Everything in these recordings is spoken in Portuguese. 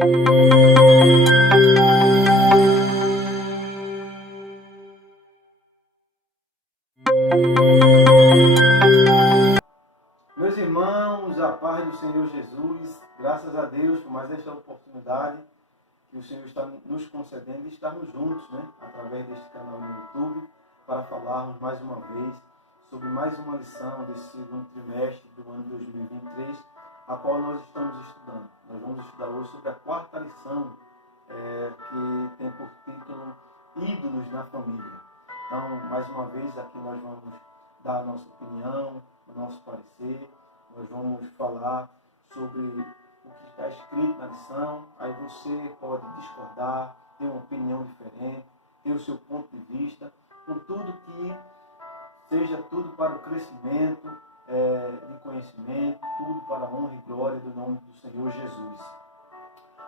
Meus irmãos, a paz do Senhor Jesus, graças a Deus por mais esta oportunidade que o Senhor está nos concedendo de estarmos juntos, através deste canal no YouTube, para falarmos mais uma vez sobre mais uma lição desse segundo trimestre do ano 2023, a qual nós estamos estudando. Nós vamos estudar hoje sobre a quarta lição, que tem por título Ídolos na Família. Então, mais uma vez, aqui nós vamos dar a nossa opinião, o nosso parecer, nós vamos falar sobre o que está escrito na lição, aí você pode discordar, ter uma opinião diferente, ter o seu ponto de vista, contudo que seja tudo para o crescimento de conhecimento, tudo para a honra e glória do nome do Senhor Jesus.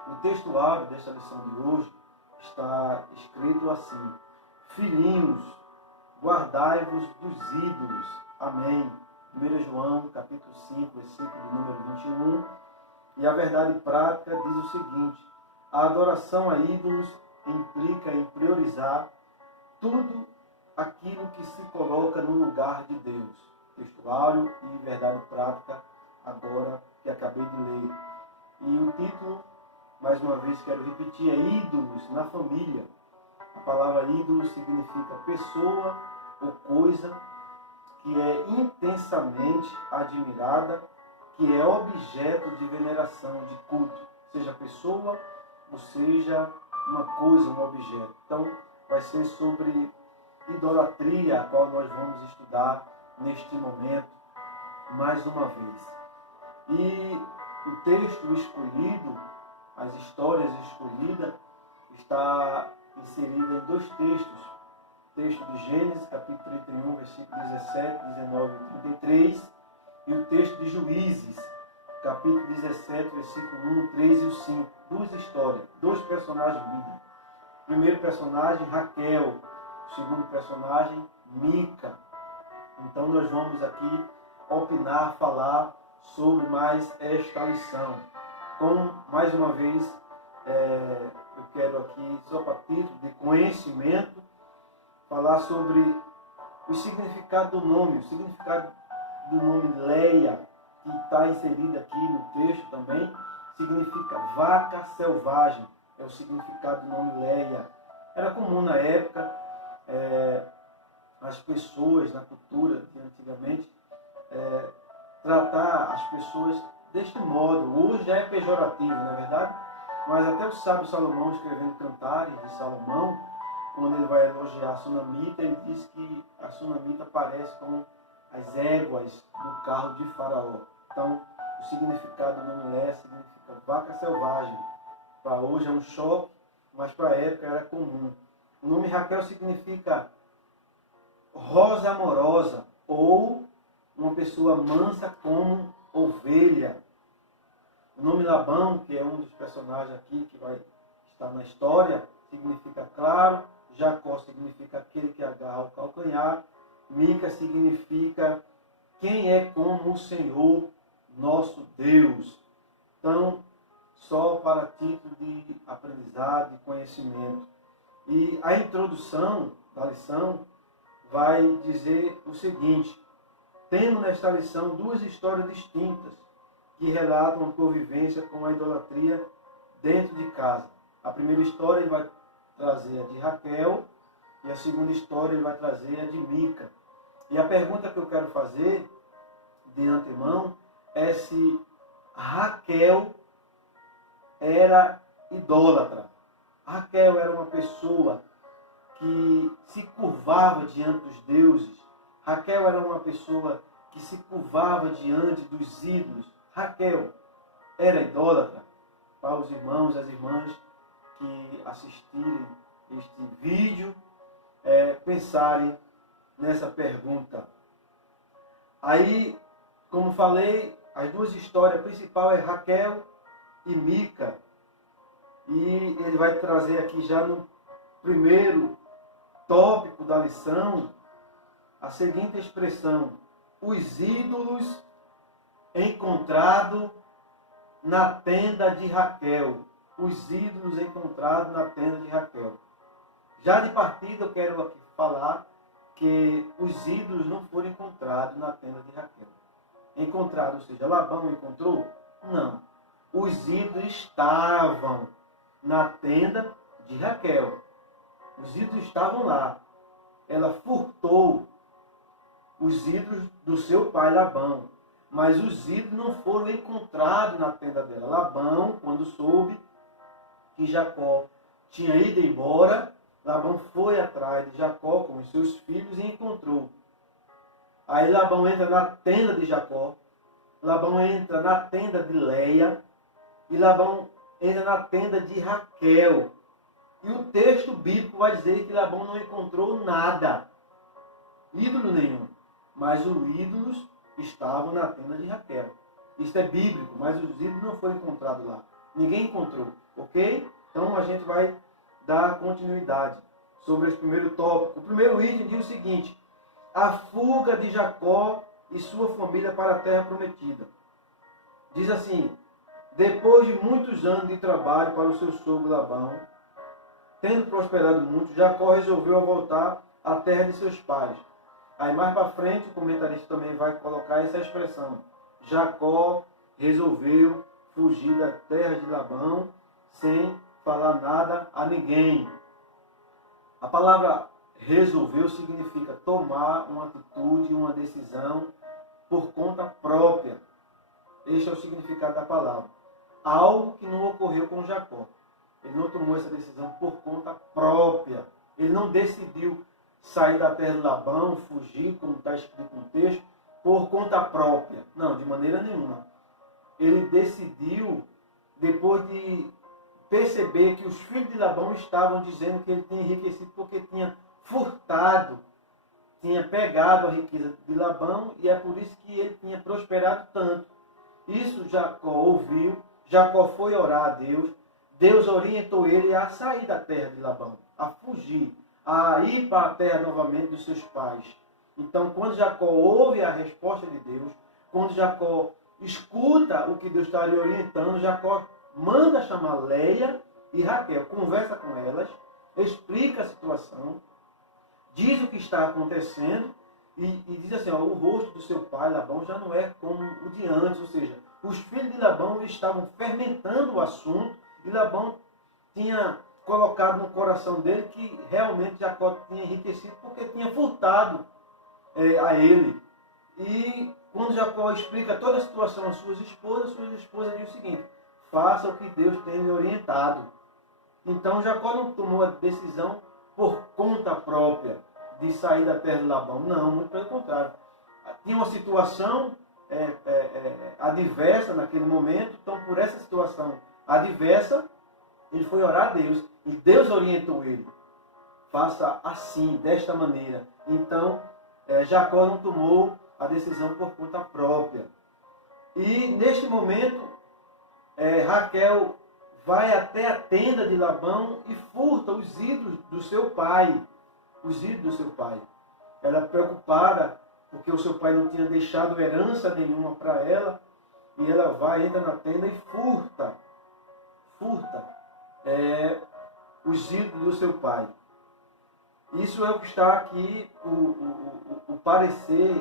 O texto-áureo desta lição de hoje está escrito assim: Filhinhos, guardai-vos dos ídolos. Amém. 1 João, capítulo 5, versículo de número 21. E a verdade prática diz o seguinte: a adoração a ídolos implica em priorizar tudo aquilo que se coloca no lugar de Deus. Textuário e verdade prática, agora que acabei de ler. E o título, mais uma vez quero repetir, é Ídolos na Família. A palavra ídolo significa pessoa ou coisa que é intensamente admirada, que é objeto de veneração, de culto, seja pessoa ou seja uma coisa, um objeto. Então, vai ser sobre idolatria, a qual nós vamos estudar neste momento, mais uma vez. E o texto escolhido, as histórias escolhidas, está inserida em dois textos. O texto de Gênesis, capítulo 31, versículo 17, 19 e 33, e o texto de Juízes, capítulo 17, versículo 1, 3 e o 5. Duas histórias, dois personagens bíblicos. O primeiro personagem, Raquel. O segundo personagem, Mica. Então nós vamos aqui opinar, falar sobre mais esta lição. Como, mais uma vez, eu quero aqui, só para título de conhecimento, falar sobre o significado do nome, o significado do nome Leia, que está inserido aqui no texto também, significa vaca selvagem, é o significado do nome Leia. Era comum na época, as pessoas, na cultura de antigamente, tratar as pessoas deste modo. Hoje já é pejorativo, não é verdade? Mas até o sábio Salomão, escrevendo Cantares de Salomão, quando ele vai elogiar a Sunamita, ele diz que a Sunamita parece com as éguas do carro de Faraó. Então, o significado do nome Leia significa vaca selvagem. Para hoje é um choque, mas para a época era comum. O nome Raquel significa rosa amorosa, ou uma pessoa mansa como ovelha. O nome Labão, que é um dos personagens aqui que vai estar na história, significa claro. Jacó significa aquele que agarra o calcanhar. Mica significa quem é como o Senhor nosso Deus. Então, só para título de aprendizado e conhecimento. E a introdução da lição vai dizer o seguinte: temos nesta lição duas histórias distintas que relatam a convivência com a idolatria dentro de casa. A primeira história ele vai trazer a de Raquel e a segunda história ele vai trazer a de Mica. E a pergunta que eu quero fazer de antemão é se Raquel era idólatra. Raquel era uma pessoa que se curvava diante dos deuses. Raquel era uma pessoa que se curvava diante dos ídolos. Raquel era idólatra. Para os irmãos e as irmãs que assistirem este vídeo, pensarem nessa pergunta. Aí, como falei, as duas histórias principais é Raquel e Mica. E ele vai trazer aqui já no primeiro tópico da lição a seguinte expressão: os ídolos encontrados na tenda de Raquel. os ídolos encontrados na tenda de Raquel. Já de partida eu quero aqui falar que os ídolos não foram encontrados na tenda de Raquel. Encontrados, ou seja, Labão encontrou? Não. Os ídolos estavam na tenda de Raquel. Os ídolos estavam lá. Ela furtou os ídolos do seu pai Labão. Mas os ídolos não foram encontrados na tenda dela. Labão, quando soube que Jacó tinha ido embora, Labão foi atrás de Jacó com os seus filhos e encontrou. Aí Labão entra na tenda de Jacó, Labão entra na tenda de Leia e Labão entra na tenda de Raquel. E o texto bíblico vai dizer que Labão não encontrou nada, ídolo nenhum, mas os ídolos estavam na tenda de Raquel. Isso é bíblico, mas os ídolos não foram encontrados lá. Ninguém encontrou, ok? Então a gente vai dar continuidade sobre esse primeiro tópico. O primeiro item diz o seguinte: a fuga de Jacó e sua família para a terra prometida. Diz assim: depois de muitos anos de trabalho para o seu sogro Labão, tendo prosperado muito, Jacó resolveu voltar à terra de seus pais. Aí mais para frente o comentarista também vai colocar essa expressão: Jacó resolveu fugir da terra de Labão sem falar nada a ninguém. A palavra resolveu significa tomar uma atitude, uma decisão por conta própria. Este é o significado da palavra. Algo que não ocorreu com Jacó. Ele não tomou essa decisão por conta própria. Ele não decidiu sair da terra de Labão, fugir, como está escrito no texto, por conta própria. Não, de maneira nenhuma. Ele decidiu, depois de perceber que os filhos de Labão estavam dizendo que ele tinha enriquecido porque tinha furtado, tinha pegado a riqueza de Labão, e é por isso que ele tinha prosperado tanto. Isso Jacó ouviu, Jacó foi orar a Deus, Deus orientou ele a sair da terra de Labão, a fugir, a ir para a terra novamente dos seus pais. Então, quando Jacó ouve a resposta de Deus, quando Jacó escuta o que Deus está lhe orientando, Jacó manda chamar Leia e Raquel, conversa com elas, explica a situação, diz o que está acontecendo e diz assim: ó, o rosto do seu pai Labão já não é como o de antes, ou seja, os filhos de Labão estavam fermentando o assunto e Labão tinha colocado no coração dele que realmente Jacó tinha enriquecido porque tinha furtado a ele. E quando Jacó explica toda a situação às suas esposas diz o seguinte: faça o que Deus tem lhe orientado. Então Jacó não tomou a decisão por conta própria de sair da terra de Labão. Não, muito pelo contrário. Tinha uma situação adversa naquele momento, então por essa situação adversa, ele foi orar a Deus. E Deus orientou ele: faça assim, desta maneira. Então Jacó não tomou a decisão por conta própria. E neste momento, Raquel vai até a tenda de Labão e furta os ídolos do seu pai. Os ídolos do seu pai. Ela é preocupada porque o seu pai não tinha deixado herança nenhuma para ela. E ela vai, entra na tenda e furta os ídolos do seu pai. Isso é o que está aqui, o parecer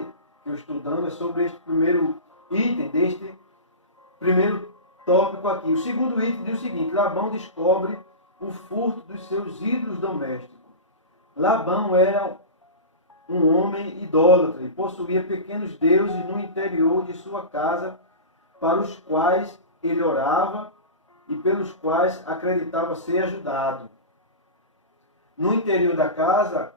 que eu estou dando é sobre este primeiro item, deste primeiro tópico aqui. O segundo item diz o seguinte: Labão descobre o furto dos seus ídolos domésticos. Labão era um homem idólatra e possuía pequenos deuses no interior de sua casa, para os quais ele orava e pelos quais acreditava ser ajudado. No interior da casa,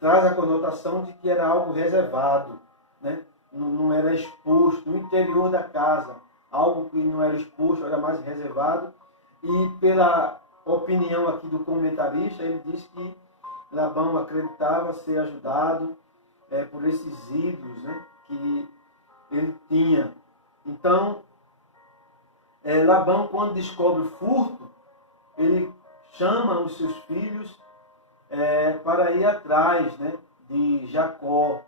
traz a conotação de que era algo reservado, né? Não era exposto. No interior da casa, algo que não era exposto, era mais reservado. E pela opinião aqui do comentarista, ele diz que Labão acreditava ser ajudado por esses ídolos, né, que ele tinha. Então, Labão, quando descobre o furto, ele chama os seus filhos para ir atrás, né, de Jacó,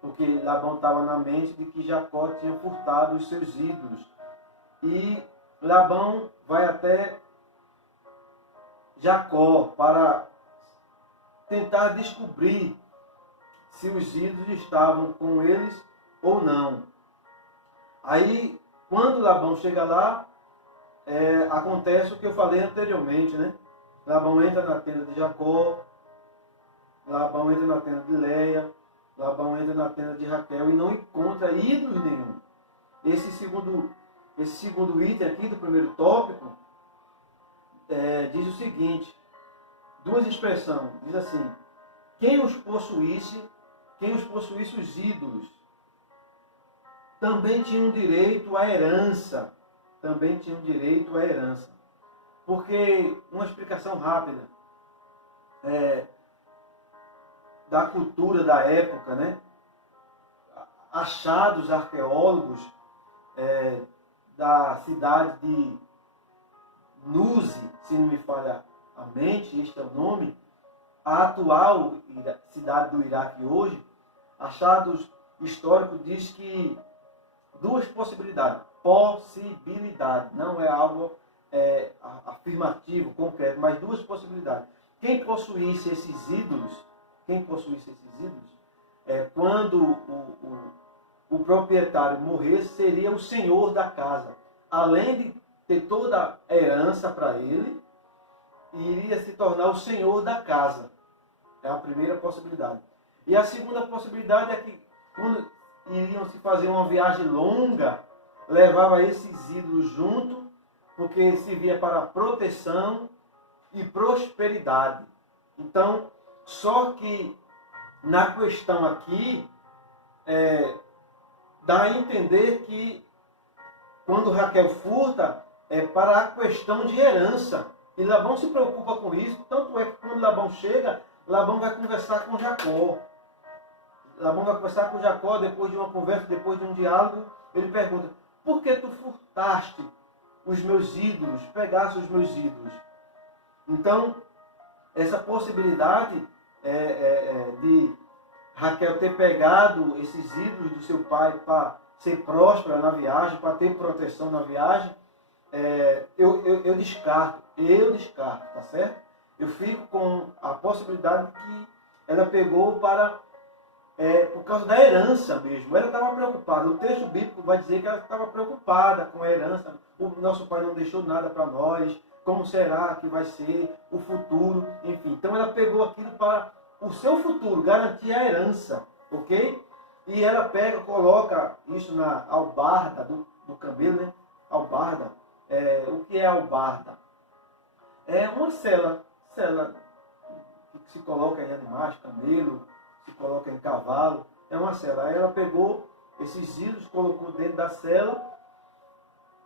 porque Labão estava na mente de que Jacó tinha furtado os seus ídolos. E Labão vai até Jacó para tentar descobrir se os ídolos estavam com eles ou não. Aí, quando Labão chega lá, acontece o que eu falei anteriormente, né? Labão entra na tenda de Jacó, Labão entra na tenda de Leia, Labão entra na tenda de Raquel e não encontra ídolos nenhum. Esse segundo item aqui do primeiro tópico diz o seguinte, duas expressões, diz assim, quem os possuísse os ídolos, também tinham direito à herança. Porque, uma explicação rápida, da cultura da época, né? Achados arqueólogos da cidade de Nuzi, se não me falha a mente, este é o nome, a atual cidade do Iraque hoje, achados históricos diz que duas possibilidades, não é algo afirmativo, concreto, mas duas possibilidades. Quem possuísse esses ídolos, quando o proprietário morresse, seria o senhor da casa. Além de ter toda a herança para ele, iria se tornar o senhor da casa. É a primeira possibilidade. E a segunda possibilidade é que, quando iriam se fazer uma viagem longa, levava esses ídolos junto, porque servia para proteção e prosperidade. Então, só que na questão aqui, dá a entender que quando Raquel furta, é para a questão de herança. E Labão se preocupa com isso, tanto é que quando Labão chega, Labão vai conversar com Jacó. Depois de uma conversa, depois de um diálogo, ele pergunta, por que tu furtaste os meus ídolos, pegaste os meus ídolos? Então, essa possibilidade de Raquel ter pegado esses ídolos do seu pai para ser próspera na viagem, para ter proteção na viagem, eu descarto, tá certo? Eu fico com a possibilidade que ela pegou por causa da herança mesmo. Ela estava preocupada. O texto bíblico vai dizer que ela estava preocupada com a herança. O nosso pai não deixou nada para nós. Como será que vai ser o futuro? Enfim, então ela pegou aquilo para o seu futuro, garantir a herança, ok? E ela coloca isso na albarda do camelo, né? Albarda. O que é albarda? É uma sela que se coloca em animais, camelo, se coloca em cavalo, é uma sela. Aí ela pegou esses ídolos, colocou dentro da sela,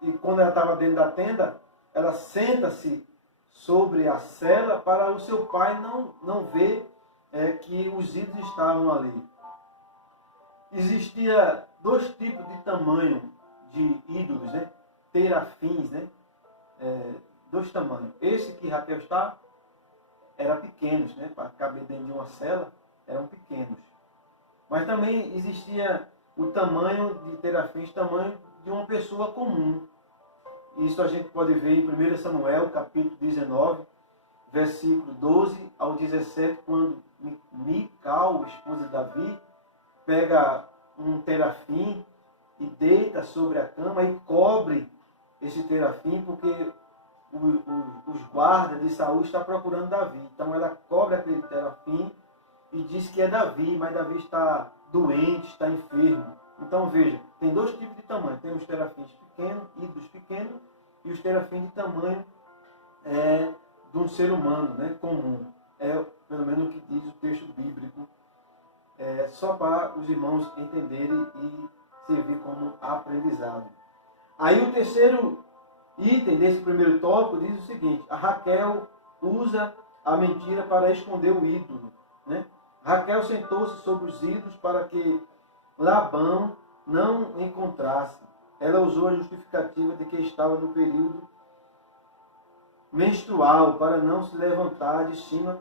e quando ela estava dentro da tenda, ela senta-se sobre a sela para o seu pai não ver que os ídolos estavam ali. Existia dois tipos de tamanho de ídolos, né? Terafins, né? Dois tamanhos. Esse que Raquel está, era pequenos, né? Para caber dentro de uma cela, eram pequenos. Mas também existia o tamanho de terafins, tamanho de uma pessoa comum. Isso a gente pode ver em 1 Samuel, capítulo 19, versículo 12 ao 17, quando Mical, esposa de Davi, pega um terafim e deita sobre a cama e cobre esse terafim, porque os guardas de Saul estão procurando Davi. Então ela cobre aquele terafim e diz que é Davi, mas Davi está doente, está enfermo. Então veja, tem dois tipos de tamanho. Tem os terafins pequenos, ídolos pequenos, e os terafins de tamanho de um ser humano, né, comum. Pelo menos o que diz o texto bíblico. Só para os irmãos entenderem e servir como aprendizado. Aí o terceiro item desse primeiro tópico diz o seguinte: a Raquel usa a mentira para esconder o ídolo, né? Raquel sentou-se sobre os ídolos para que Labão não encontrasse. Ela usou a justificativa de que estava no período menstrual para não se levantar de cima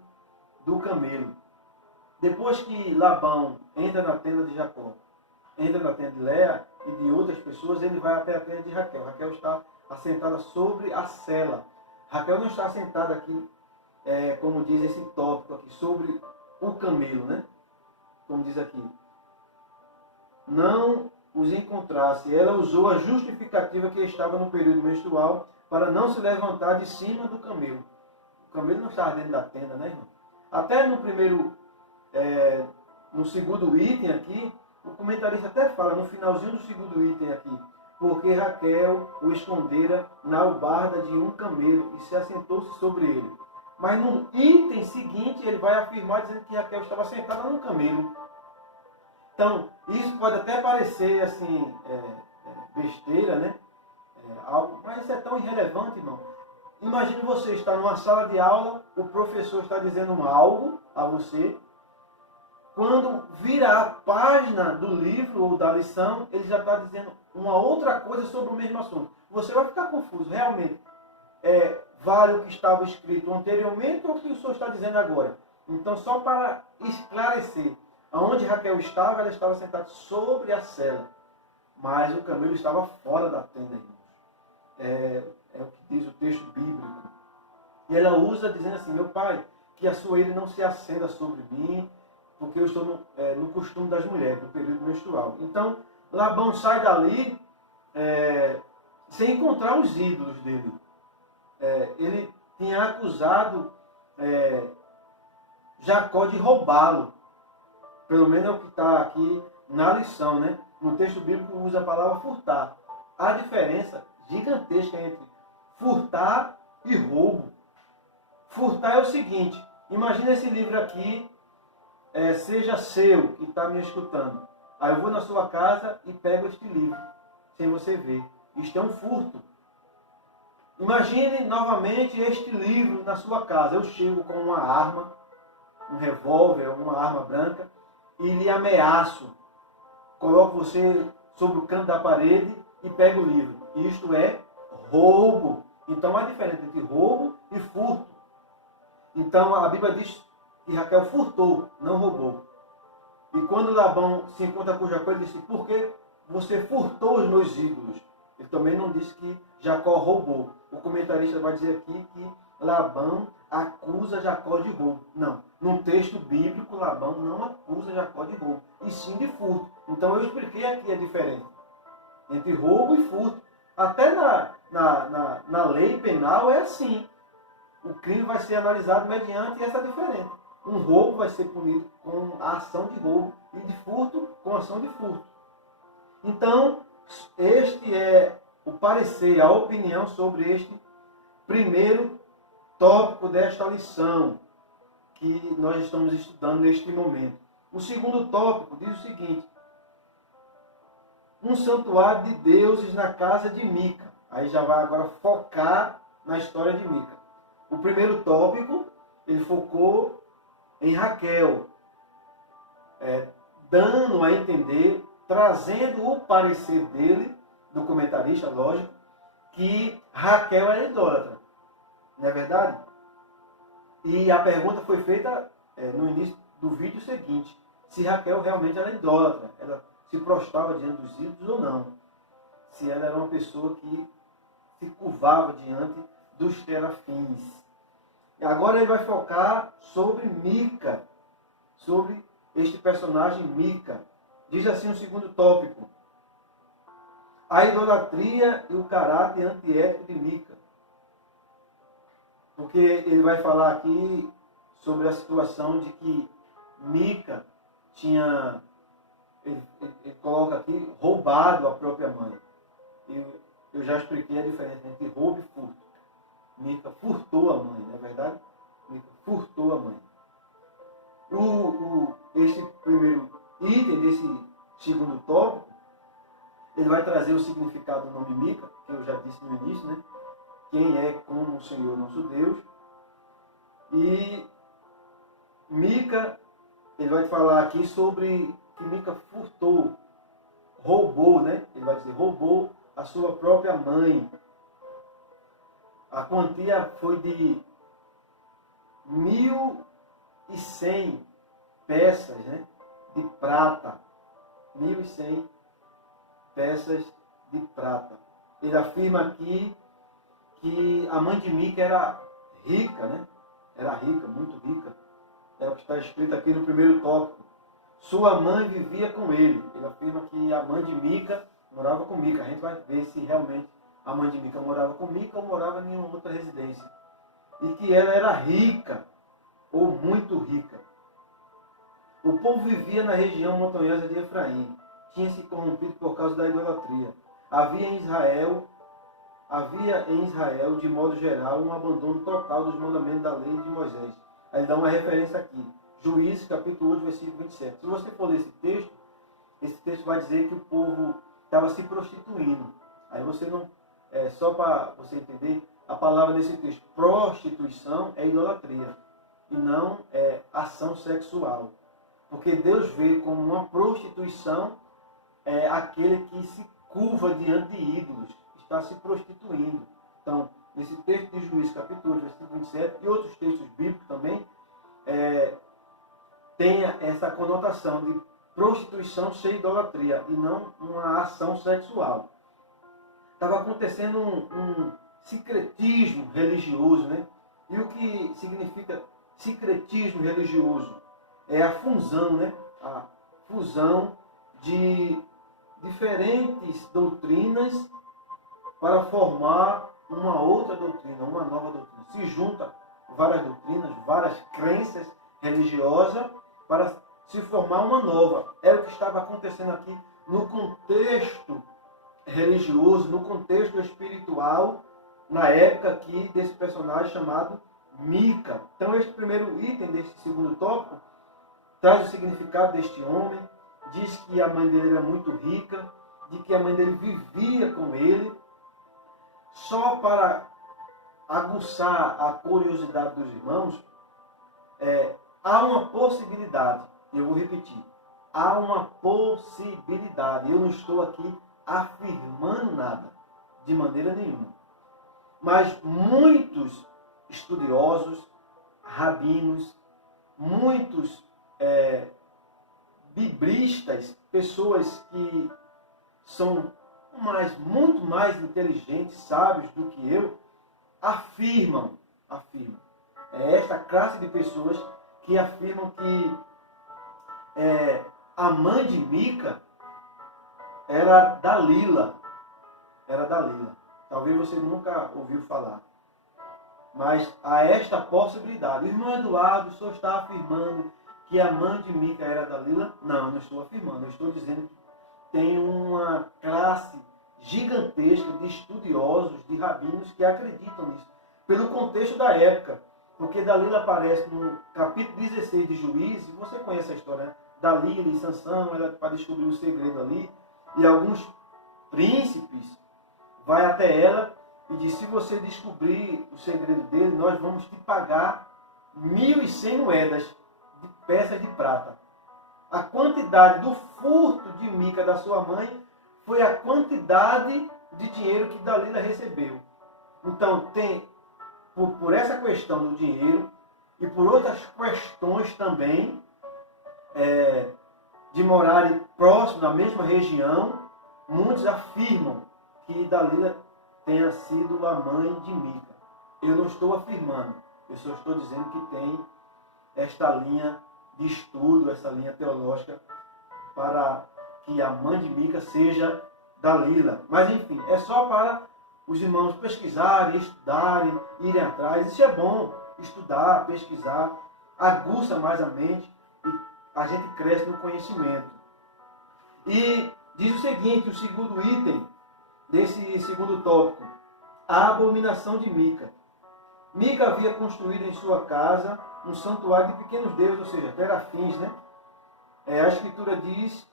do camelo. Depois que Labão entra na tenda de Jacó, entra na tenda de Léa e de outras pessoas, ele vai até a tenda de Raquel. Raquel está assentada sobre a sela. Raquel não está assentada aqui como diz esse tópico aqui, sobre o camelo, né? Como diz aqui, não os encontrasse. Ela usou a justificativa que estava no período menstrual para não se levantar de cima do camelo. O camelo não estava dentro da tenda, né, irmão? Até no segundo item aqui, o comentarista até fala, no finalzinho do segundo item aqui, porque Raquel o escondera na albarda de um camelo e se assentou-se sobre ele. Mas no item seguinte, ele vai afirmar dizendo que Raquel estava sentada num camelo. Então, isso pode até parecer assim, besteira, né? Algo, mas isso é tão irrelevante, irmão. Imagine você estar numa sala de aula, o professor está dizendo algo a você. Quando vira a página do livro ou da lição, ele já está dizendo uma outra coisa sobre o mesmo assunto. Você vai ficar confuso, realmente. Vale o que estava escrito anteriormente ou o que o senhor está dizendo agora? Então, só para esclarecer, aonde Raquel estava, ela estava sentada sobre a cela. Mas o camelo estava fora da tenda, irmãos. É o que diz o texto bíblico. E ela usa dizendo assim, meu pai, que a sua ira não se acenda sobre mim, porque eu estou no costume das mulheres, no período menstrual. Então, Labão sai dali sem encontrar os ídolos dele. Ele tinha acusado Jacó de roubá-lo. Pelo menos é o que está aqui na lição, né? No texto bíblico usa a palavra furtar. Há diferença gigantesca entre furtar e roubo. Furtar é o seguinte, imagina esse livro aqui, seja seu, que está me escutando. Aí eu vou na sua casa e pego este livro, sem você ver. Isto é um furto. Imagine novamente este livro na sua casa. Eu chego com uma arma, um revólver, uma arma branca, e lhe ameaço. Coloco você sobre o canto da parede e pego o livro. Isto é roubo. Então há diferença entre roubo e furto. Então a Bíblia diz que Raquel furtou, não roubou. E quando Labão se encontra com Jacó, ele disse, por que você furtou os meus ídolos? Ele também não disse que Jacó roubou. O comentarista vai dizer aqui que Labão acusa Jacó de roubo. Não. No texto bíblico, Labão não acusa Jacó de roubo, e sim de furto. Então eu expliquei aqui a diferença entre roubo e furto. Até na lei penal é assim. O crime vai ser analisado mediante essa diferença. Um roubo vai ser punido com a ação de roubo e de furto com a ação de furto. Então, este é o parecer, a opinião sobre este primeiro tópico desta lição que nós estamos estudando neste momento. O segundo tópico diz o seguinte: um santuário de deuses na casa de Mica. Aí já vai agora focar na história de Mica. O primeiro tópico, ele focou em Raquel, dando a entender, trazendo o parecer dele, do comentarista, lógico, que Raquel era idólatra. Não é verdade? E a pergunta foi feita no início do vídeo seguinte, se Raquel realmente era idólatra, ela se prostrava diante dos ídolos ou não. Se ela era uma pessoa que se curvava diante dos terafins. E agora ele vai focar sobre Mica, sobre este personagem Mica. Diz assim o segundo tópico: a idolatria e o caráter antiético de Mica. Porque ele vai falar aqui sobre a situação de que Mica tinha, ele coloca aqui, roubado a própria mãe. Eu já expliquei a diferença entre roubo e furto. Mica furtou a mãe, não é verdade? Mica furtou a mãe. Este primeiro item desse segundo tópico, ele vai trazer o significado do nome Mica, que eu já disse no início, né? Quem é como o Senhor nosso Deus. E Mica, ele vai falar aqui sobre que Mica furtou, roubou, né? Ele vai dizer, roubou a sua própria mãe. A quantia foi de 1.100 peças, né, de prata. 1.100 peças de prata. Ele afirma aqui que a mãe de Mica era rica, né? era rica, muito rica. É o que está escrito aqui no primeiro tópico. Sua mãe vivia com ele. Ele afirma que a mãe de Mica morava com Mica. A gente vai ver se realmente a mãe de Mica morava com Mica ou morava em nenhuma outra residência. E que ela era rica, ou muito rica. O povo vivia na região montanhosa de Efraim. Tinha se corrompido por causa da idolatria. Havia em Israel, de modo geral, um abandono total dos mandamentos da lei de Moisés. Aí ele dá uma referência aqui. Juízes, capítulo 8, versículo 27. Se você for ler esse texto vai dizer que o povo estava se prostituindo. Aí você não... só para você entender, a palavra desse texto, prostituição, é idolatria. E não é ação sexual. Porque Deus vê como uma prostituição aquele que se curva diante de ídolos, está se prostituindo. Então, nesse texto de Juízes, capítulo 8, versículo 27, e outros textos bíblicos também, tem essa conotação de prostituição ser idolatria e não uma ação sexual. Estava acontecendo um sincretismo religioso, né? E o que significa sincretismo religioso? É a fusão, né? A fusão de diferentes doutrinas para formar uma outra doutrina, uma nova doutrina. Se junta várias doutrinas, várias crenças religiosas para se formar uma nova. Era o que estava acontecendo aqui no contexto religioso, no contexto espiritual, na época aqui desse personagem chamado Mica. Então este primeiro item deste segundo tópico traz o significado deste homem, diz que a mãe dele era muito rica, de que a mãe dele vivia com ele, só para aguçar a curiosidade dos irmãos, há uma possibilidade, e eu vou repetir, há uma possibilidade, eu não estou aqui afirmando nada, de maneira nenhuma, mas muitos estudiosos, rabinos, muitos biblistas, pessoas que são muito mais inteligentes, sábios do que eu, afirmam. É esta classe de pessoas que afirmam que a mãe de Mica era Dalila. Talvez você nunca ouviu falar. Mas há esta possibilidade. O irmão Eduardo só está afirmando que a mãe de Mica era Dalila? Não, eu não estou afirmando. Eu estou dizendo que tem uma classe gigantesca de estudiosos, de rabinos que acreditam nisso. Pelo contexto da época. Porque Dalila aparece no capítulo 16 de Juízes. Você conhece a história, né? Dalila e Sansão, ela para descobrir o segredo ali. E alguns príncipes vai até ela e diz: se você descobrir o segredo dele, nós vamos te pagar 1.100 moedas de peças de prata. A quantidade do furto de Mica da sua mãe foi a quantidade de dinheiro que Dalila recebeu. Então, tem, por essa questão do dinheiro e por outras questões também, de morarem próximo, na mesma região, muitos afirmam que Dalila tenha sido a mãe de Mica. Eu não estou afirmando, eu só estou dizendo que tem esta linha de estudo, essa linha teológica, para que a mãe de Mica seja Dalila. Mas enfim, é só para os irmãos pesquisarem, estudarem, irem atrás. Isso é bom, estudar, pesquisar, aguça mais a mente e a gente cresce no conhecimento. E diz o seguinte, o segundo item desse segundo tópico: a abominação de Mica. Mica havia construído em sua casa um santuário de pequenos deuses, ou seja, terafins, né? A escritura diz: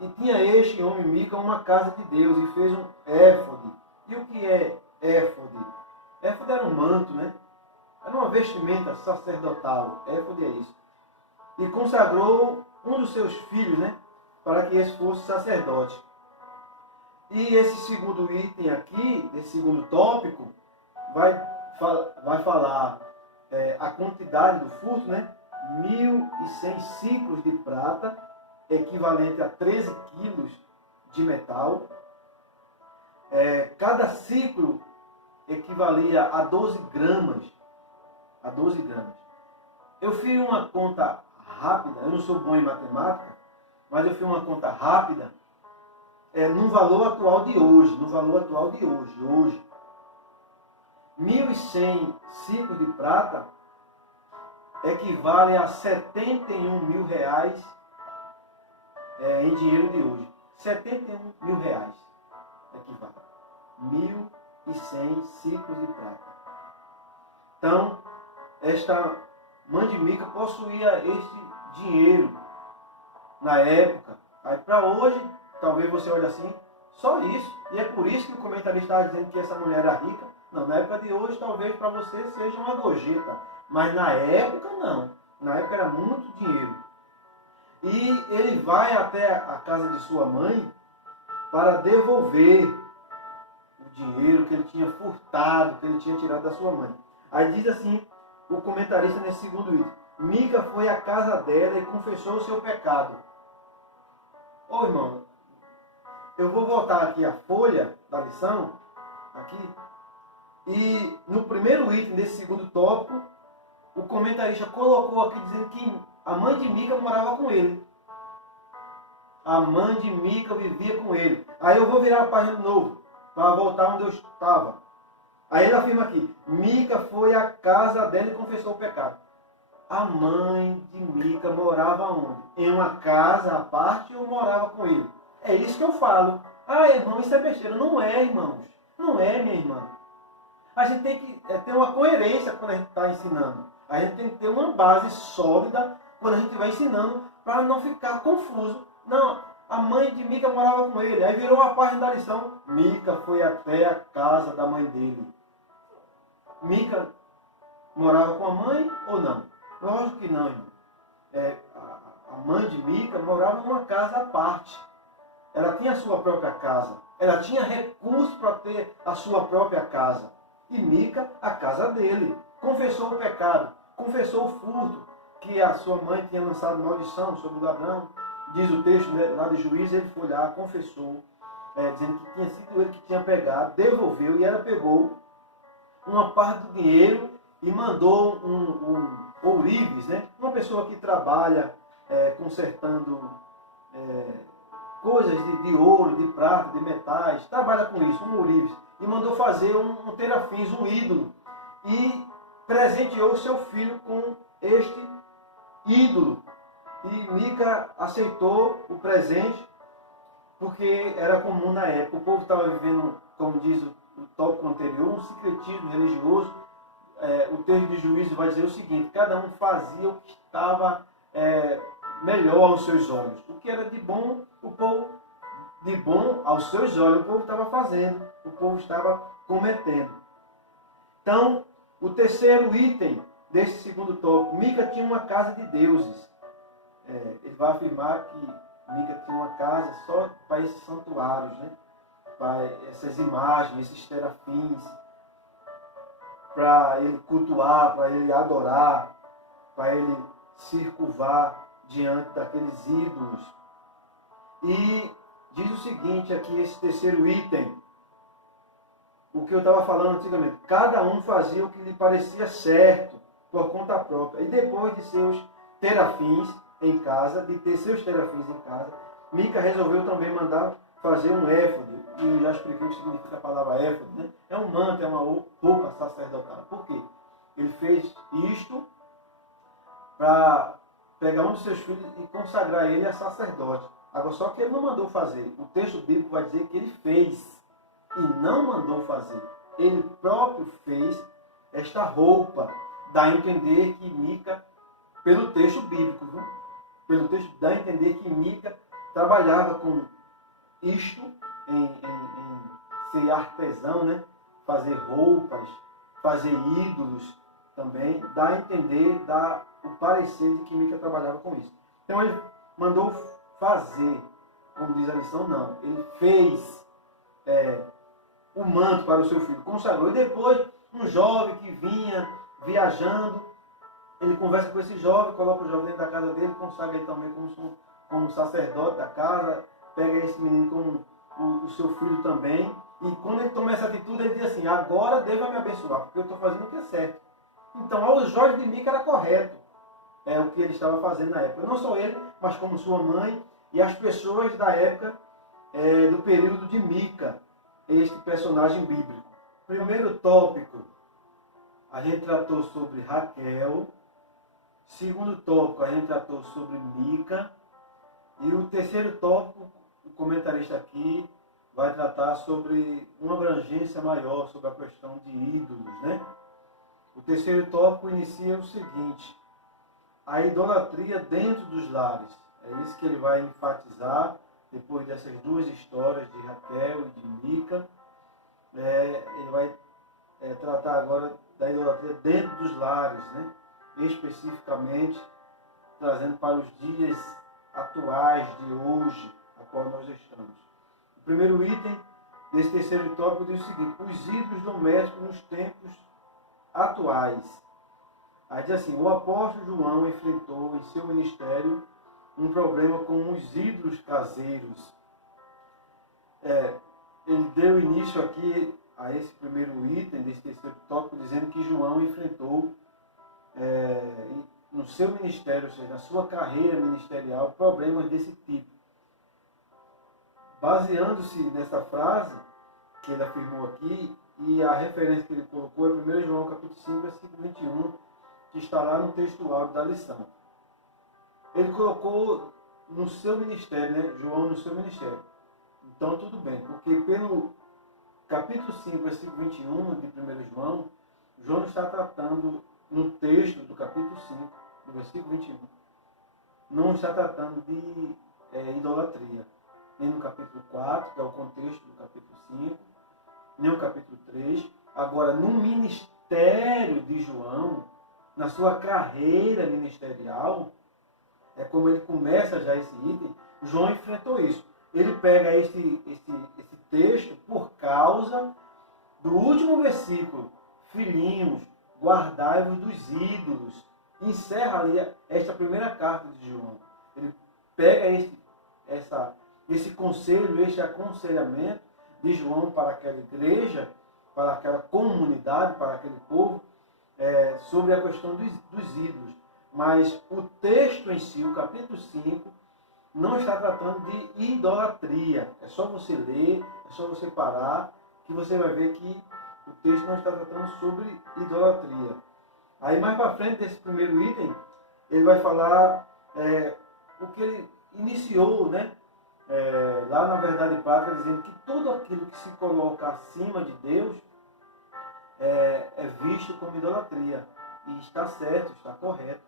e tinha este homem Mica uma casa de Deus e fez um éfode. E o que é éfode? Éfode era um manto, né? Era uma vestimenta sacerdotal. Éfode é isso. E consagrou um dos seus filhos, né? Para que esse fosse sacerdote. E esse segundo item aqui, esse segundo tópico, vai falar a quantidade do furto, né? 1.100 ciclos de prata, equivalente a 13 quilos de metal. Cada ciclo equivalia a 12 gramas a 12 gramas. Eu fiz uma conta rápida, eu não sou bom em matemática, mas eu fiz uma conta rápida, no valor atual de hoje, hoje, 1.100 ciclos de prata equivale a 71 mil reais em dinheiro de hoje. 71 mil reais equivale. 1.100 ciclos de prata. Então, esta mãe de Mica possuía este dinheiro na época. Aí para hoje, talvez você olhe assim, só isso. E é por isso que o comentarista está dizendo que essa mulher era rica. Não, na época de hoje, talvez para você seja uma gorjeta. Mas na época, não. Na época era muito dinheiro. E ele vai até a casa de sua mãe para devolver o dinheiro que ele tinha furtado, que ele tinha tirado da sua mãe. Aí diz assim, o comentarista nesse segundo item: Mica foi à casa dela e confessou o seu pecado. Ô irmão, eu vou voltar aqui a folha da lição, aqui, e no primeiro item desse segundo tópico, o comentarista colocou aqui dizendo que a mãe de Mica morava com ele. A mãe de Mica vivia com ele. Aí eu vou virar a página de novo, para voltar onde eu estava. Aí ele afirma aqui: Mica foi à casa dela e confessou o pecado. A mãe de Mica morava onde? Em uma casa à parte ou morava com ele? É isso que eu falo. Ah, irmão, isso é besteira. Não é, irmãos. Não é, minha irmã. A gente tem que ter uma coerência quando a gente está ensinando. A gente tem que ter uma base sólida quando a gente vai ensinando, para não ficar confuso. Não, a mãe de Mica morava com ele. Aí virou a página da lição: Mica foi até a casa da mãe dele. Mica morava com a mãe ou não? Lógico que não, irmão. A mãe de Mica morava numa casa à parte. Ela tinha a sua própria casa. Ela tinha recursos para ter a sua própria casa. E Mica, a casa dele. Confessou o pecado. Confessou o furto. Que a sua mãe tinha lançado maldição sobre o ladrão. Diz o texto lá de Juízes, ele foi lá, confessou, dizendo que tinha sido ele que tinha pegado, devolveu, e ela pegou uma parte do dinheiro e mandou um ourives, né? Uma pessoa que trabalha consertando coisas de ouro, de prata, de metais, trabalha com isso, um ourives, e mandou fazer um terafins, um ídolo, e presenteou seu filho com este ídolo. E Mica aceitou o presente, porque era comum na época. O povo estava vivendo, como diz o tópico anterior, um secretismo religioso. O texto de Juízes vai dizer o seguinte: cada um fazia o que estava melhor aos seus olhos. O que era de bom, o povo, de bom aos seus olhos, o povo estava fazendo, o povo estava cometendo. Então, o terceiro item desse segundo tópico: Mica tinha uma casa de deuses. Ele vai afirmar que Mica tinha uma casa só para esses santuários, né? Para essas imagens, esses terafins, para ele cultuar, para ele adorar, para ele se curvar diante daqueles ídolos. E diz o seguinte aqui, esse terceiro item, o que eu estava falando antigamente: cada um fazia o que lhe parecia certo, por conta própria. E depois de seus terafins em casa, de ter seus terafins em casa, Mica resolveu também mandar fazer um éfode. E eu já expliquei o que significa a palavra éfode, né? É um manto, é uma roupa sacerdotal. Por quê? Ele fez isto para pegar um de seus filhos e consagrar ele a sacerdote. Agora, só que ele não mandou fazer. O texto bíblico vai dizer que ele fez e não mandou fazer. Ele próprio fez esta roupa. Dá a entender que Mica, pelo texto bíblico, viu? Pelo texto, dá a entender que Mica trabalhava com isto, em ser artesão, né? Fazer roupas, fazer ídolos também. Dá a entender, dá o parecer de que Mica trabalhava com isso. Então ele mandou fazer, como diz a lição, não. Ele fez o manto para o seu filho, consagrou. E depois, um jovem que vinha viajando, ele conversa com esse jovem, coloca o jovem dentro da casa dele, consagra ele também como sacerdote da casa, pega esse menino como o seu filho também. E quando ele toma essa atitude, ele diz assim: agora Deus vai me abençoar, porque eu estou fazendo o que é certo. Então, aos olhos de Mica era correto. É o que ele estava fazendo na época. Não só ele, mas como sua mãe e as pessoas da época do período de Mica, este personagem bíblico. Primeiro tópico, a gente tratou sobre Raquel. Segundo tópico, a gente tratou sobre Mica. E o terceiro tópico, o comentarista aqui vai tratar sobre uma abrangência maior, sobre a questão de ídolos, né? O terceiro tópico inicia o seguinte: a idolatria dentro dos lares. É isso que ele vai enfatizar depois dessas duas histórias de Raquel e de Mica. Ele vai tratar agora da idolatria dentro dos lares, né? Especificamente trazendo para os dias atuais de hoje, a qual nós estamos. O primeiro item desse terceiro tópico diz o seguinte: os ídolos domésticos nos tempos atuais. Aí diz assim: o apóstolo João enfrentou em seu ministério um problema com os ídolos caseiros. Ele deu início aqui a esse primeiro item desse terceiro tópico, dizendo que João enfrentou no seu ministério, ou seja, na sua carreira ministerial, problemas desse tipo. Baseando-se nessa frase que ele afirmou aqui, e a referência que ele colocou é 1 João capítulo 5, versículo 21, que está lá no texto áudio da lição. Ele colocou no seu ministério, né? João no seu ministério. Então tudo bem, porque pelo capítulo 5, versículo 21 de 1 João, João está tratando no texto do capítulo 5, do versículo 21, não está tratando de idolatria. Nem no capítulo 4, que é o contexto do capítulo 5, nem no capítulo 3. Agora, no ministério de João, na sua carreira ministerial, é como ele começa já esse item, João enfrentou isso. Ele pega esse texto por causa do último versículo: filhinhos, guardai-vos dos ídolos. Encerra ali esta primeira carta de João. Ele pega esse conselho, este aconselhamento de João para aquela igreja, para aquela comunidade, para aquele povo, sobre a questão dos ídolos. Mas o texto em si, o capítulo 5, não está tratando de idolatria. É só você ler, é só você parar, que você vai ver que o texto não está tratando sobre idolatria. Aí mais para frente desse primeiro item, ele vai falar o que ele iniciou, né? Lá na Verdade Prática, dizendo que tudo aquilo que se coloca acima de Deus é visto como idolatria. E está certo, está correto.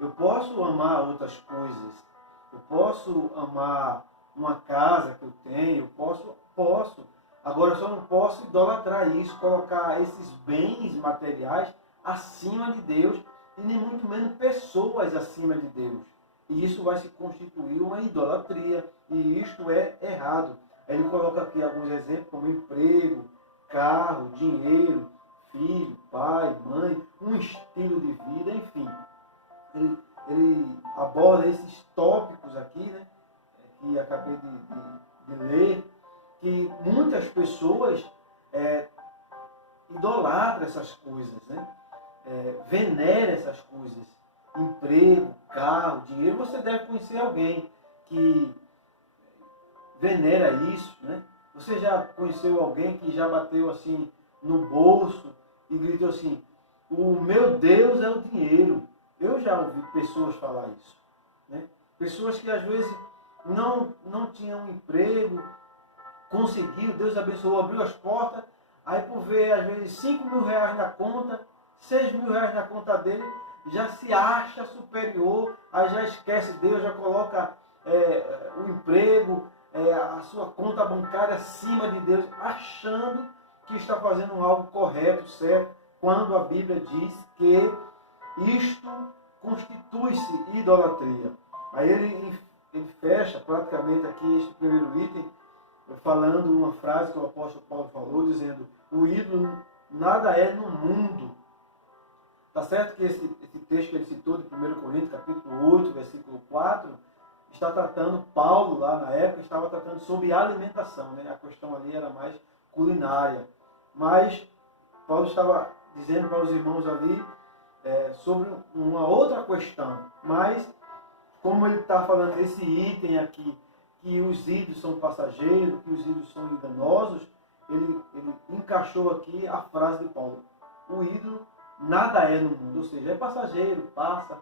Eu posso amar outras coisas. Eu posso amar uma casa que eu tenho. Eu posso. Agora eu só não posso idolatrar isso, colocar esses bens materiais acima de Deus, e nem muito menos pessoas acima de Deus. E isso vai se constituir uma idolatria, e isto é errado. Ele coloca aqui alguns exemplos, como emprego, carro, dinheiro, filho, pai, mãe, um estilo de vida, enfim. Ele aborda esses tópicos aqui, né, que acabei de ler, que muitas pessoas idolatram essas coisas, né? Venera essas coisas, emprego, carro, dinheiro. Você deve conhecer alguém que venera isso, né? Você já conheceu alguém que já bateu assim no bolso e gritou assim: o meu Deus é o dinheiro? Eu já ouvi pessoas falar isso, né? Pessoas que às vezes não tinham emprego, conseguiu, Deus abençoou, abriu as portas, aí por ver às vezes 5 mil reais na conta, 6 mil reais na conta dele, já se acha superior, aí já esquece Deus, já coloca o emprego, a sua conta bancária acima de Deus, achando que está fazendo algo correto, certo, quando a Bíblia diz que isto constitui-se idolatria. Aí ele fecha praticamente aqui este primeiro item, falando uma frase que o apóstolo Paulo falou, dizendo: o ídolo nada é no mundo. Está certo que esse texto que ele citou de 1 Coríntios, capítulo 8, versículo 4, está tratando, Paulo lá na época, estava tratando sobre alimentação, né? A questão ali era mais culinária. Mas Paulo estava dizendo para os irmãos ali sobre uma outra questão, mas como ele está falando desse item aqui, que os ídolos são passageiros, que os ídolos são enganosos, ele encaixou aqui a frase de Paulo: o ídolo nada é no mundo, ou seja, é passageiro, passa,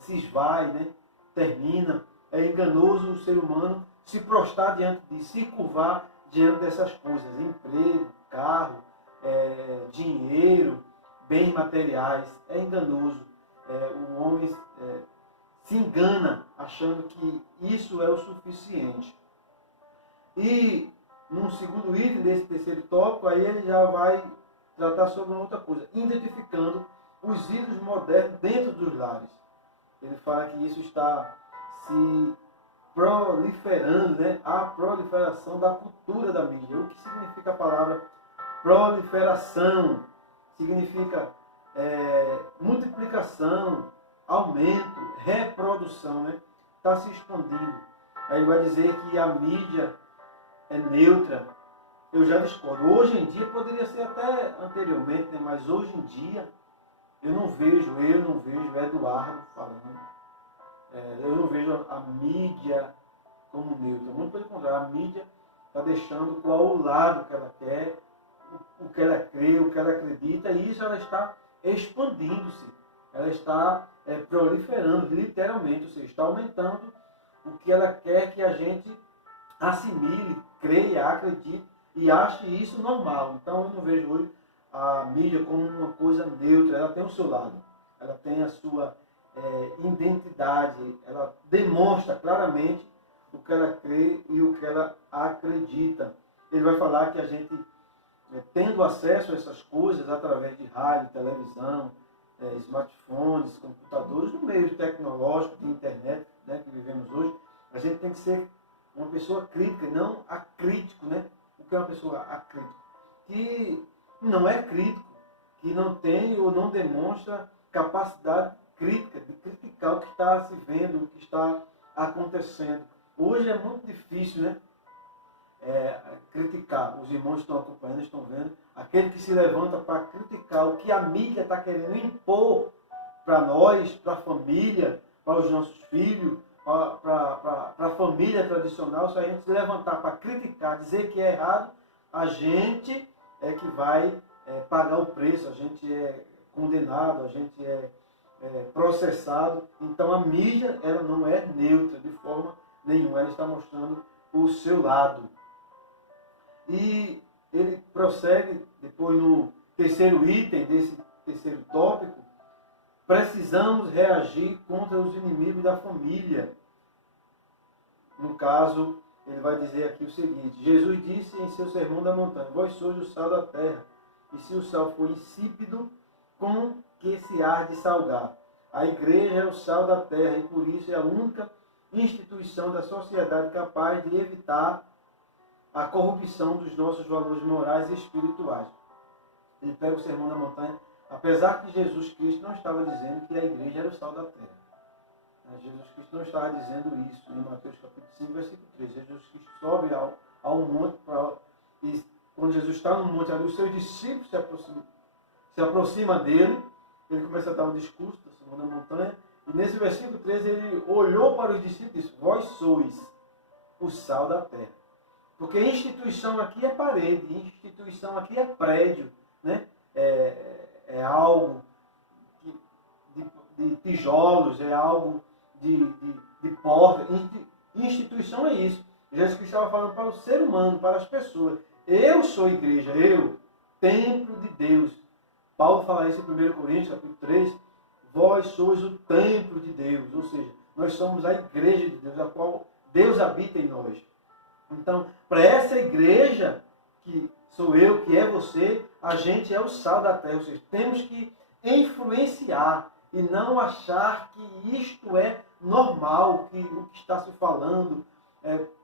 se esvai, né? Termina. É enganoso o ser humano se prostrar diante disso, se curvar diante dessas coisas: emprego, carro, dinheiro, bens materiais. É enganoso. O homem se engana achando que isso é o suficiente. E num segundo item desse terceiro tópico, aí ele já vai tratar sobre uma outra coisa, identificando os ídolos modernos dentro dos lares. Ele fala que isso está se proliferando, né? A proliferação da cultura da mídia. O que significa a palavra proliferação? Significa multiplicação, aumento, reprodução, né? Está se expandindo. Aí ele vai dizer que a mídia é neutra. Eu já discordo. Hoje em dia, poderia ser até anteriormente, né? Mas hoje em dia, eu não vejo Eduardo falando. Eu não vejo a mídia como neutra. Muito pelo contrário, a mídia está deixando qual o lado que ela quer, o que ela crê, o que ela acredita, e isso ela está expandindo-se. Ela está proliferando, literalmente, ou seja, está aumentando o que ela quer que a gente assimile, creia, acredite e ache isso normal. Então eu não vejo hoje a mídia como uma coisa neutra. Ela tem o seu lado, ela tem a sua identidade, ela demonstra claramente o que ela crê e o que ela acredita. Ele vai falar que a gente, tendo acesso a essas coisas através de rádio, televisão, smartphones, computadores, no meio tecnológico, de internet, né, que vivemos hoje, a gente tem que ser uma pessoa crítica, não acrítico, né? O que é uma pessoa acrítica? Que não é crítico, que não tem ou não demonstra capacidade crítica, de criticar o que está se vendo, o que está acontecendo. Hoje é muito difícil, né? Criticar. Os irmãos estão acompanhando, estão vendo. Aquele que se levanta para criticar o que a mídia está querendo impor para nós, para a família, para os nossos filhos, para a família tradicional. Se a gente se levantar para criticar, dizer que é errado, a gente é que vai pagar o preço, a gente é condenado, a gente é processado. Então a mídia, ela não é neutra de forma nenhuma, ela está mostrando o seu lado. E ele prossegue depois no terceiro item desse terceiro tópico: precisamos reagir contra os inimigos da família. No caso, ele vai dizer aqui o seguinte: Jesus disse em seu sermão da montanha: vós sois o sal da terra, e se o sal for insípido, com que se há de salgar? A igreja é o sal da terra, e por isso é a única instituição da sociedade capaz de evitar a corrupção dos nossos valores morais e espirituais. Ele pega o sermão da montanha, apesar que Jesus Cristo não estava dizendo que a igreja era o sal da terra. Jesus Cristo não estava dizendo isso em Mateus capítulo 5, versículo 3. Jesus Cristo sobe ao monte, e quando Jesus está no monte ali, os seus discípulos se aproximam dele, ele começa a dar um discurso do sermão da montanha, e nesse versículo 13 ele olhou para os discípulos e disse: vós sois o sal da terra. Porque instituição aqui é parede, instituição aqui é prédio, né? É algo de tijolos, é algo de porta. Instituição é isso. Jesus Cristo estava falando para o ser humano, para as pessoas. Eu sou igreja, eu, templo de Deus. Paulo fala isso em 1 Coríntios, capítulo 3. Vós sois o templo de Deus, ou seja, nós somos a igreja de Deus, a qual Deus habita em nós. Então, para essa igreja, que sou eu, que é você, a gente é o sal da terra. Ou seja, temos que influenciar e não achar que isto é normal, que o que está se falando,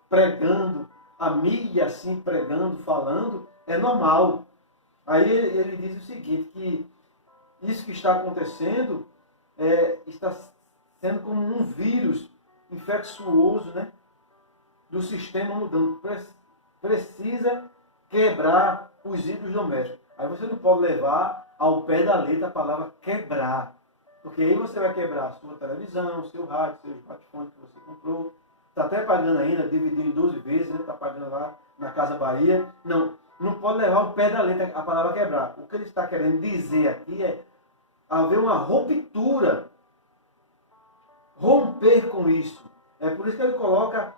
pregando, a mídia assim pregando, falando, é normal. Aí ele diz o seguinte, que isso que está acontecendo está sendo como um vírus infeccioso, né? Do sistema mudando. Precisa quebrar os ídolos domésticos. Aí você não pode levar ao pé da letra a palavra quebrar. Porque aí você vai quebrar a sua televisão, seu rádio, seu smartphone que você comprou. Está até pagando ainda, dividiu em 12 vezes, né? Está pagando lá na Casa Bahia. Não pode levar ao pé da letra a palavra quebrar. O que ele está querendo dizer aqui é haver uma ruptura. Romper com isso. É por isso que ele coloca,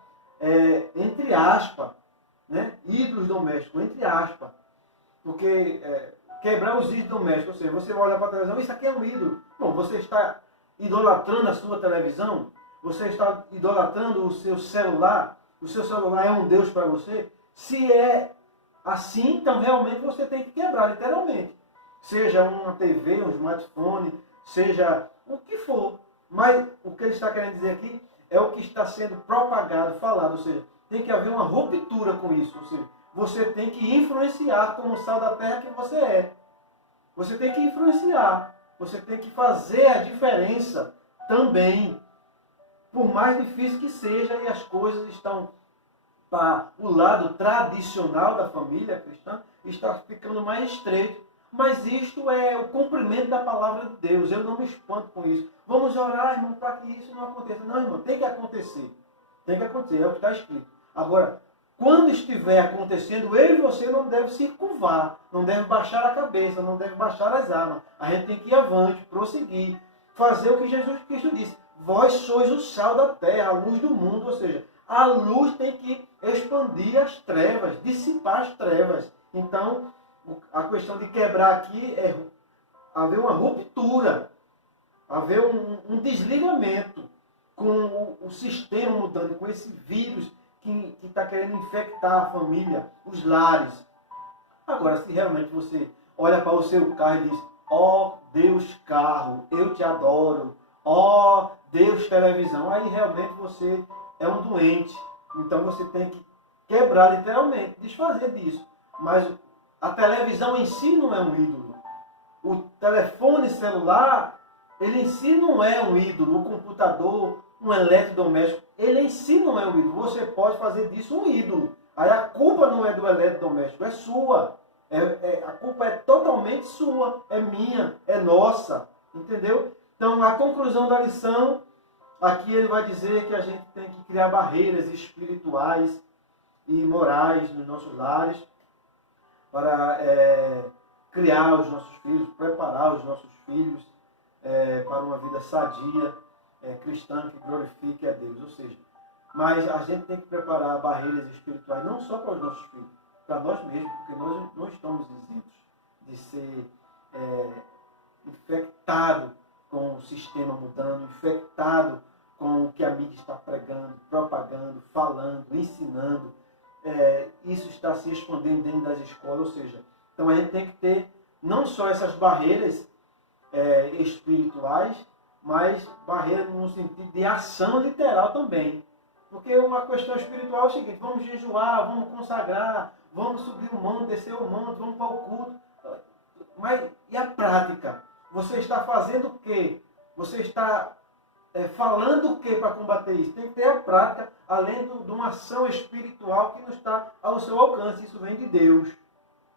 entre aspas, né? Ídolos domésticos, entre aspas. Porque quebrar os ídolos domésticos, ou seja, você vai olhar para a televisão, isso aqui é um ídolo. Bom, você está idolatrando a sua televisão, você está idolatrando o seu celular é um Deus para você. Se é assim, então realmente você tem que quebrar, literalmente. Seja uma TV, um smartphone, seja o que for. Mas o que ele está querendo dizer aqui é o que está sendo propagado, falado, ou seja, tem que haver uma ruptura com isso, ou seja, você tem que influenciar como sal da terra que você é. Você tem que influenciar, você tem que fazer a diferença também, por mais difícil que seja, e as coisas estão para o lado tradicional da família cristã, está ficando mais estreito. Mas isto é o cumprimento da palavra de Deus. Eu não me espanto com isso. Vamos orar, irmão, para que isso não aconteça. Não, irmão, tem que acontecer. Tem que acontecer, é o que está escrito. Agora, quando estiver acontecendo, eu e você não deve se curvar, não deve baixar a cabeça, não deve baixar as armas. A gente tem que ir avante, prosseguir, fazer o que Jesus Cristo disse. Vós sois o sal da terra, a luz do mundo, ou seja, a luz tem que expandir as trevas, dissipar as trevas. Então, a questão de quebrar aqui é haver uma ruptura, haver um desligamento com o sistema mudando, com esse vírus que está querendo infectar a família, os lares. Agora, se realmente você olha para o seu carro e diz, ó Deus carro, eu te adoro, ó Deus televisão, aí realmente você é um doente. Então você tem que quebrar literalmente, desfazer disso. Mas a televisão em si não é um ídolo. O telefone celular, ele em si não é um ídolo. O computador, um eletrodoméstico, ele em si não é um ídolo. Você pode fazer disso um ídolo. Aí a culpa não é do eletrodoméstico, é sua. A culpa é totalmente sua, é minha, é nossa. Entendeu? Então a conclusão da lição, aqui ele vai dizer que a gente tem que criar barreiras espirituais e morais nos nossos lares, para criar os nossos filhos, preparar os nossos filhos para uma vida sadia, cristã, que glorifique a Deus. Ou seja, mas a gente tem que preparar barreiras espirituais não só para os nossos filhos, para nós mesmos, porque nós não estamos isentos de ser infectado com o sistema mudando, infectado com o que a mídia está pregando, propagando, falando, ensinando. Isso está se expandendo dentro das escolas, ou seja, então a gente tem que ter não só essas barreiras espirituais, mas barreiras no sentido de ação literal também. Porque uma questão espiritual é o seguinte, vamos jejuar, vamos consagrar, vamos subir o monte, descer o monte, vamos para o culto. Mas e a prática? Você está fazendo o quê? Você está falando o que para combater isso? Tem que ter a prática, além de uma ação espiritual que não está ao seu alcance. Isso vem de Deus.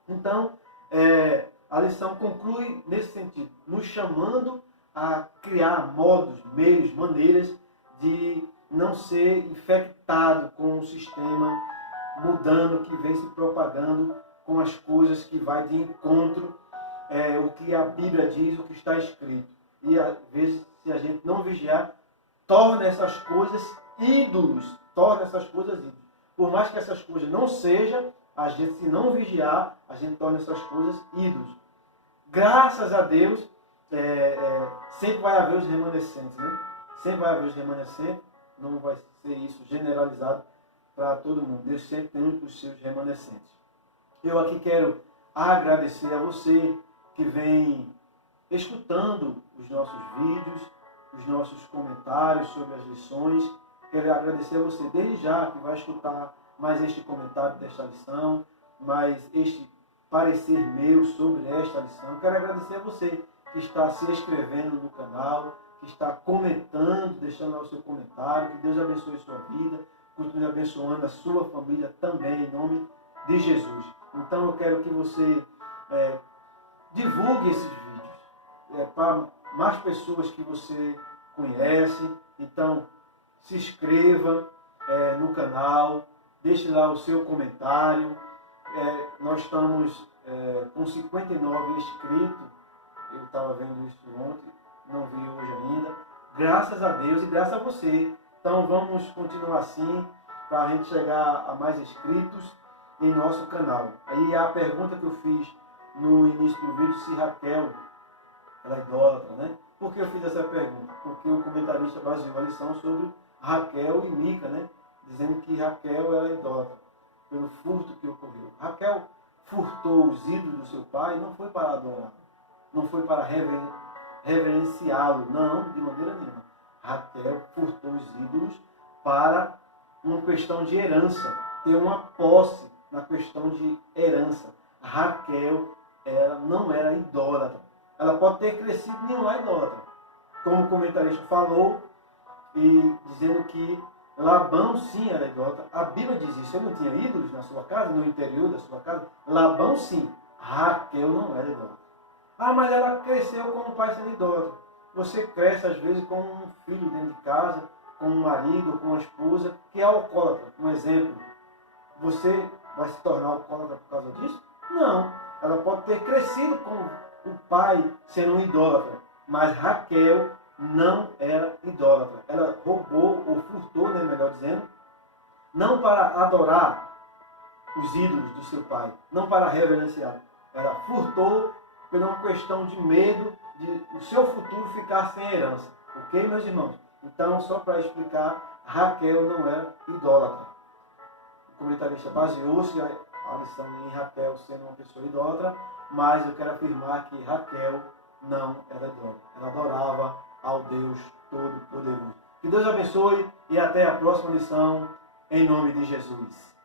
Então, a lição conclui nesse sentido, nos chamando a criar modos, meios, maneiras de não ser infectado com o sistema mudando, que vem se propagando com as coisas que vai de encontro, o que a Bíblia diz, o que está escrito. E às vezes, se a gente não vigiar, torna essas coisas ídolos. Torna essas coisas ídolos. Por mais que essas coisas não sejam, a gente, se não vigiar, a gente torna essas coisas ídolos. Graças a Deus, sempre vai haver os remanescentes, né? Sempre vai haver os remanescentes. Não vai ser isso generalizado para todo mundo. Deus sempre tem os seus remanescentes. Eu aqui quero agradecer a você que vem escutando os nossos vídeos, os nossos comentários sobre as lições. Quero agradecer a você desde já que vai escutar mais este comentário desta lição, mais este parecer meu sobre esta lição. Quero agradecer a você que está se inscrevendo no canal, que está comentando, deixando lá o seu comentário. Que Deus abençoe a sua vida, continue abençoando a sua família também, em nome de Jesus. Então eu quero que você divulgue esses vídeos para mais pessoas que você conhece. Então, se inscreva no canal, deixe lá o seu comentário. Nós estamos com 59 inscritos. Eu estava vendo isso ontem, não vi hoje ainda. Graças a Deus e graças a você. Então vamos continuar assim para a gente chegar a mais inscritos em nosso canal. Aí a pergunta que eu fiz no início do vídeo, se Raquel era idólatra, né? Por que eu fiz essa pergunta? Porque o comentarista baseou a lição sobre Raquel e Mica, né? Dizendo que Raquel era idólatra pelo furto que ocorreu. Raquel furtou os ídolos do seu pai, não foi para adorar, não foi para reverenciá-lo, não, de maneira nenhuma. Raquel furtou os ídolos para uma questão de herança, ter uma posse na questão de herança. Raquel não era idólatra. Ela pode ter crescido e não é idólatra. Como o comentarista falou, e dizendo que Labão sim era idólatra. A Bíblia diz isso. Ele não tinha ídolos na sua casa, no interior da sua casa. Labão sim. Raquel não era idólatra. Ah, mas ela cresceu com o pai sendo idólatra. Você cresce às vezes com um filho dentro de casa, com um marido, com uma esposa, que é alcoólatra. Um exemplo. Você vai se tornar alcoólatra por causa disso? Não. Ela pode ter crescido com o pai sendo um idólatra. Mas Raquel não era idólatra. Ela roubou, ou furtou, né, melhor dizendo, não para adorar os ídolos do seu pai, não para reverenciar. Ela furtou por uma questão de medo de o seu futuro ficar sem herança. Ok, meus irmãos? Então, só para explicar, Raquel não era idólatra. O comentarista baseou-se a lição em Raquel sendo uma pessoa idólatra, mas eu quero afirmar que Raquel não era idólatra. Ela adorava ao Deus Todo-Poderoso. Que Deus abençoe e até a próxima lição, em nome de Jesus.